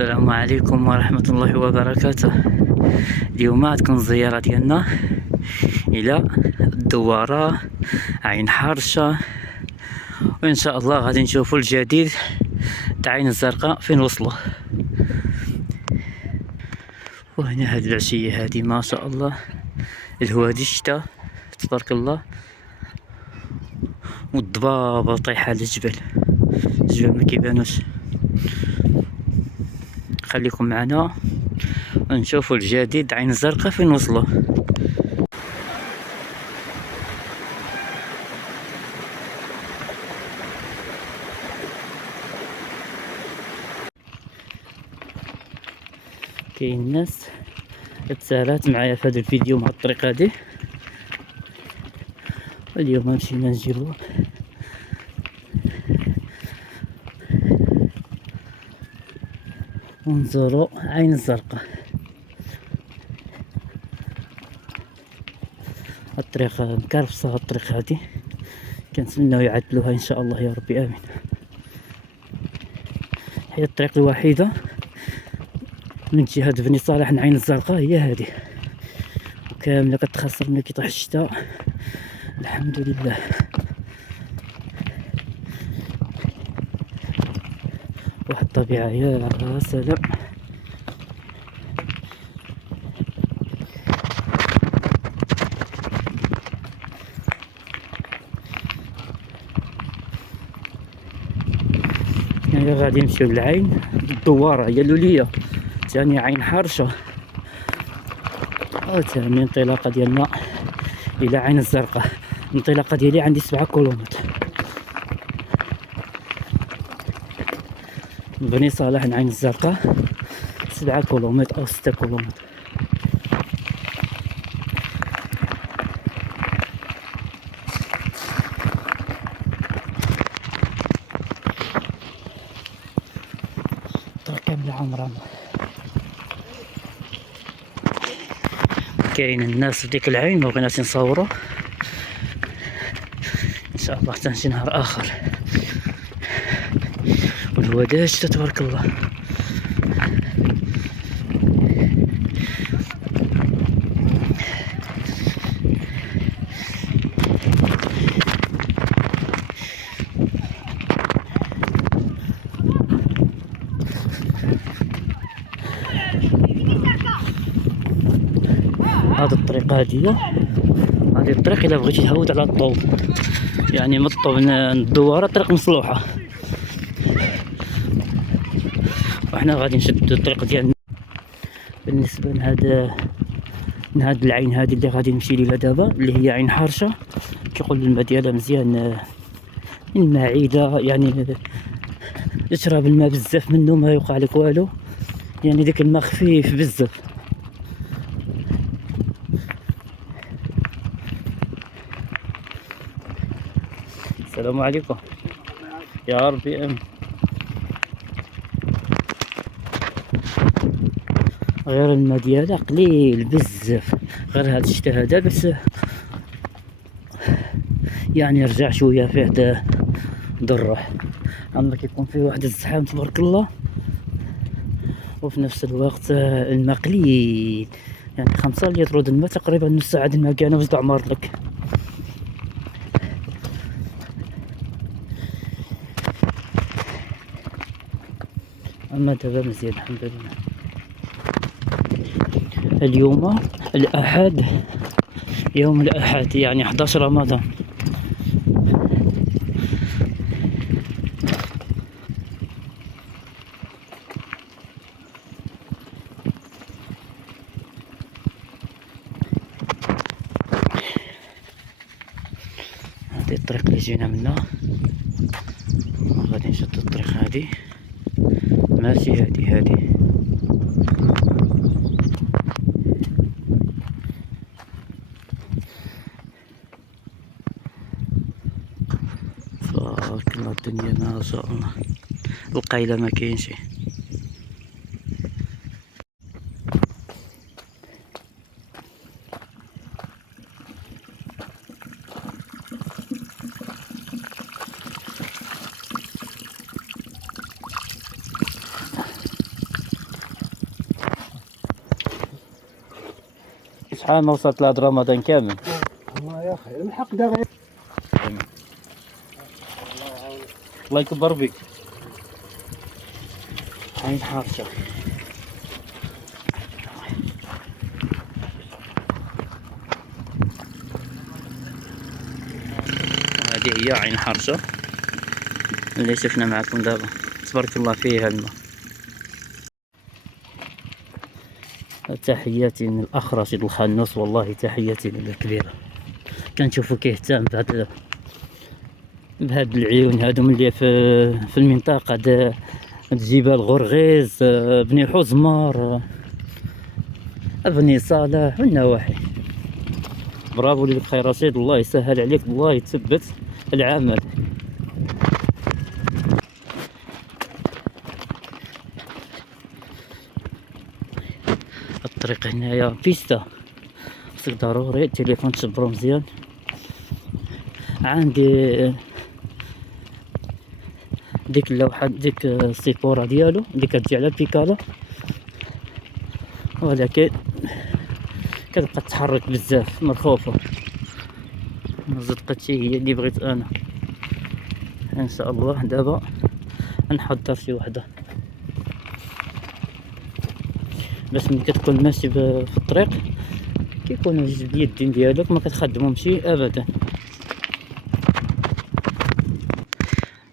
السلام عليكم ورحمة الله وبركاته. اليوم غتكون الزيارة ديالنا إلى الدوارة عين حرشة، وإن شاء الله غادي نشوفوا الجديد تاع عين الزرقاء فين وصلوا. وهنا هاد العشية هادي ما شاء الله الهوادي الشتا تبارك الله، والضبابة طايحة على الجبل ما كيبانوش. خليكم معنا نشوفوا الجديد عين الزرقاء فين وصلوا. كاين ناس تسالات معايا في هذا الفيديو مع الطريقه هذه. اليوم مشينا نجيبو ونزورو عين الزرقاء. الطريقه مكرفصه، الطريقه هذه كنتمناو يعدلوها ان شاء الله يا ربي امين. هي الطريق الوحيده من جهة بني صالح لعين الزرقاء هي هذه، وكاملة كتخسر ملي كيطيح الشتاء. الحمد لله. واحد الطبيعة يا سلام. يعني غادي نمشيو للعين الدوارة هي اللولية، ثاني عين حرشة، ثاني انطلاقة ديالنا إلى عين الزرقاء. الانطلاقة ديالي عندي 7 كيلومتر من بني صالح لعين الزرقاء، 7 كيلومتر أو 6 كيلومتر. كاملة عمرها. كاين الناس في ديك العين ما بغيناش نصورو، ان شاء الله حتى شي نهار اخر. والهواء تبارك الله. هذه الطريقة هذه الطريق إلا بغيتي تهود على الطوب، يعني من الطوب الدوارة طريق مصلوحة، وحنا غادي نشد الطريق ديالنا. بالنسبة لهاد العين هذه اللي غادي نمشي ليها دابا، اللي هي عين حرشة، كيقول الماء ديالها مزيان، المعدة يعني تشرب الماء بزاف منه ما يوقع لك والو، يعني داك الماء خفيف بزاف. السلام عليكم يا ربي امين. غير الماء ديالها قليل بزاف، غير هاد الشتا هذا بس يعني رجع شويه فيه دا ضره، اما كيكون فيه واحد الزحام تبارك الله، وفي نفس الوقت الماء قليل، يعني 5 لتر د الماء تقريبا نص ساعه الماء كاينه باش تعمر لك. اما دابا مزيان الحمد لله. اليوم الاحد، يوم الاحد يعني 11 رمضان. هذه الطريق اللي جينا منها، غادي نشد الطريق هذه ماشي هذه. تبارك الله الدنيا ما شاء الله، القايله ما كاينش. شحال ما وصلت لهاد رمضان كامل. الله يا خير الحق دا غير. الله يكبر بك. عين حارشة. وهذه هي عين حارشة اللي شفنا معكم دابا، تبارك الله فيها الماء. تحياتي من الاخ رشيد الخنوس، والله تحياتي له كبيره. كنشوفو كيهتم بهاد العيون هادو ملي في المنطقه د جبال غرغيز، بني حزمر، بني صالح والنواحي. برافو لك خير رشيد، الله يسهل عليك، الله يتثبت العمل. الطريق هنايا بيستا، خصك ضروري التليفون تشبرو مزيان. عندي ديك اللوحة، ديك السيبورة ديالو اللي كتجي على بيكالا، ولكن كتبقى تحرك بزاف مرخوفة. الزدقتي هي اللي بغيت انا ان شاء الله. دابا نحضر شي وحدة باش ملي كتكون ماشي في الطريق كيكونوا جوج اليدين ديالك ما كتخدمهمش ابدا.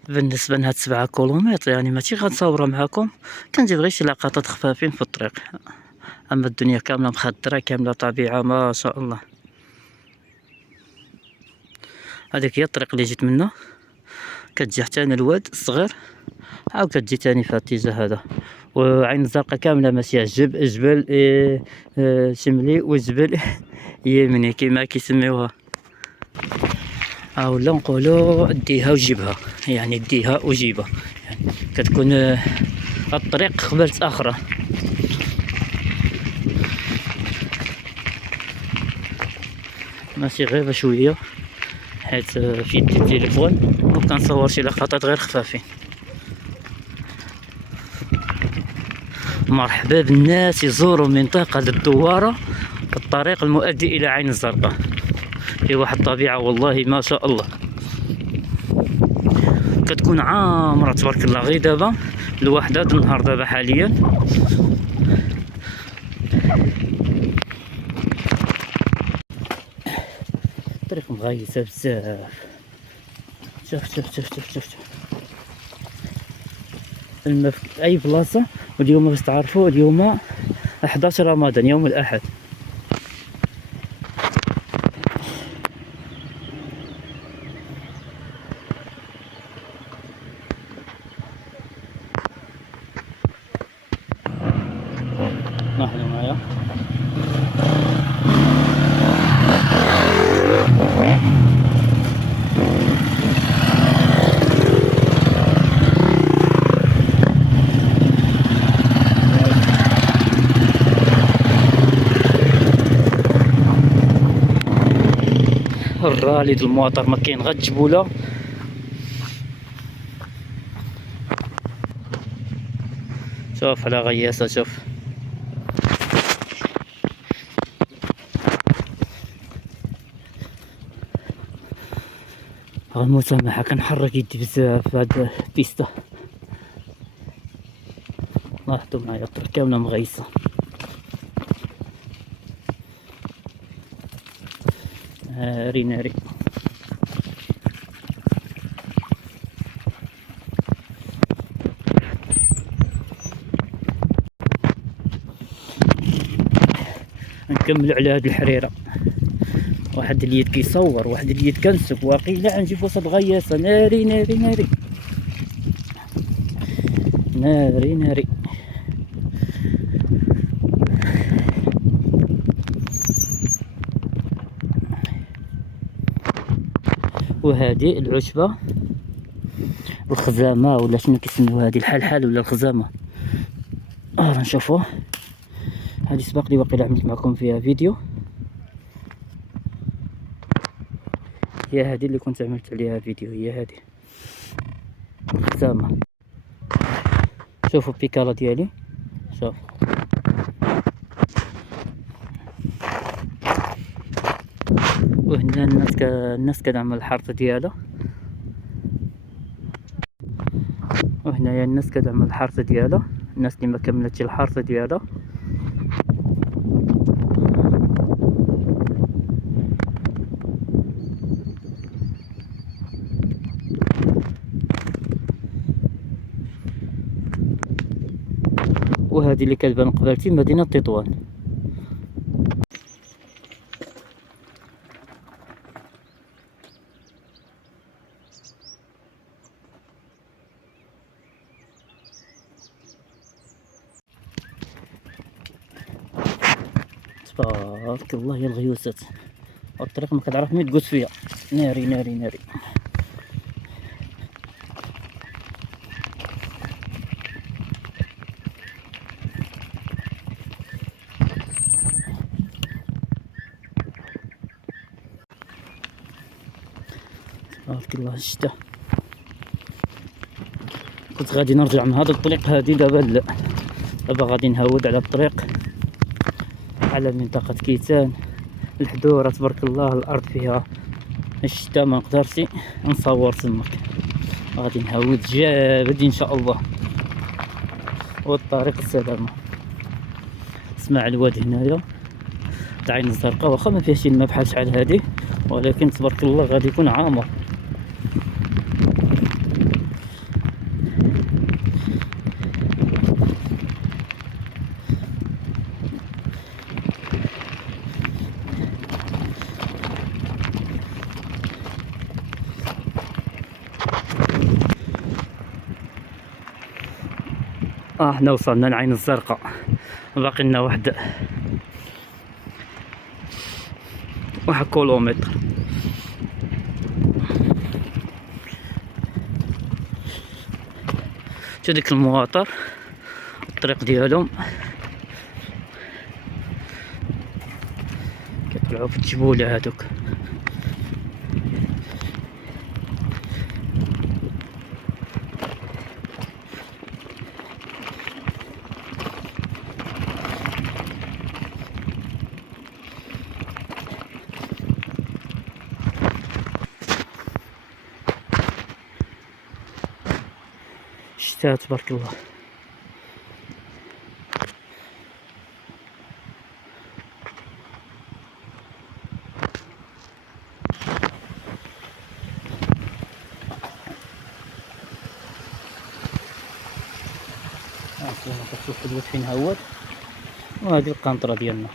بالنسبه لهاد 7 كيلومتر يعني ماشي غنصورها معاكم، كنجيب غير شي لقطات خفافين في الطريق. اما الدنيا كامله مخضره، كامله طبيعه ما شاء الله. هذيك هي الطريق اللي جيت منها، كتجي حتى الواد الصغير، عاود كتجي تاني في الاتجاه هذا. وعين الزرقاء كامله ماشيه جبل شملي وجبل يمني كيما كيسميوها، او لا نقولوا ديها وجيبها، يعني ديها وجيبها، يعني كتكون الطريق قبلت اخرى. ماشي غير بشويه حيت في يدي التليفون وكنصور شي لقطات غير خفافين. مرحبا بالناس يزوروا منطقة الدوارة، الطريق المؤدي إلى عين الزرقاء. في واحد الطبيعة والله ما شاء الله، كتكون عامرة تبارك الله. غير دابا الوحدة د النهار دابا حاليا الطريق مغيسة بزاف. شوف شوف شوف شوف شوف الماء في أي بلاصة. واليوم باش تعرفوا اليوم 11 رمضان يوم الأحد. لاحظوا معايا الرالي د المواطر، ما كاين غير الجبوله. شوف على غياسه، شوف المسامحه، كنحرك يدي بزاف في هاد البيستا. لاحظوا معايا الطريق كامله مغيسه. ناري ناري. نكمل على هاد الحريره، واحد اليد كيصور، واحد اليد كنسك، واقيلا غنجي في وسط الغياسه. ناري ناري ناري ناري ناري. وهذه العشبه الخزامه ولا شنو كيسميوها، هذه الحلحال ولا الخزامه. نشوفوه. هذه سبق لي واقيلا عملت معكم فيها فيديو، هي هذه اللي كنت عملت عليها فيديو، هي هذه الخزامه. شوفوا البيكالا ديالي، شوف وهنا الناس كتعمل الحرث ديالها، وهنايا الناس كتعمل الحرث ديالها، الناس اللي ما كملتش الحرث ديالها. وهذه اللي كتبان قبالتي مدينة تطوان. تبارك الله يا الغيوسات، الطريق ما كتعرف مين تقوس فيها، ناري ناري ناري. تبارك الله الشتا. كنت غادي نرجع من هذا الطريق هادي، دابا غادي نهود على الطريق على منطقة كيتان الحدورة. تبارك الله الأرض فيها الشتا، ما نقدرش نصور تماك. غادي نهود جابدي إن شاء الله، والطريق السلامة. اسمع الواد هنايا تاع عين الزرقاء، واخا ما فيهاش الماء بحال شحال هادي، ولكن تبارك الله غادي يكون عامر. حنا وصلنا لعين الزرقاء، باقي لنا واحد كيلومتر. شو ديك المواطر الطريق ديالهم كيطلعوا في الجبولة هادوك. الشتاء تبارك الله. كتشوف الواد فين هوت، وهذه القنطرة ديالنا.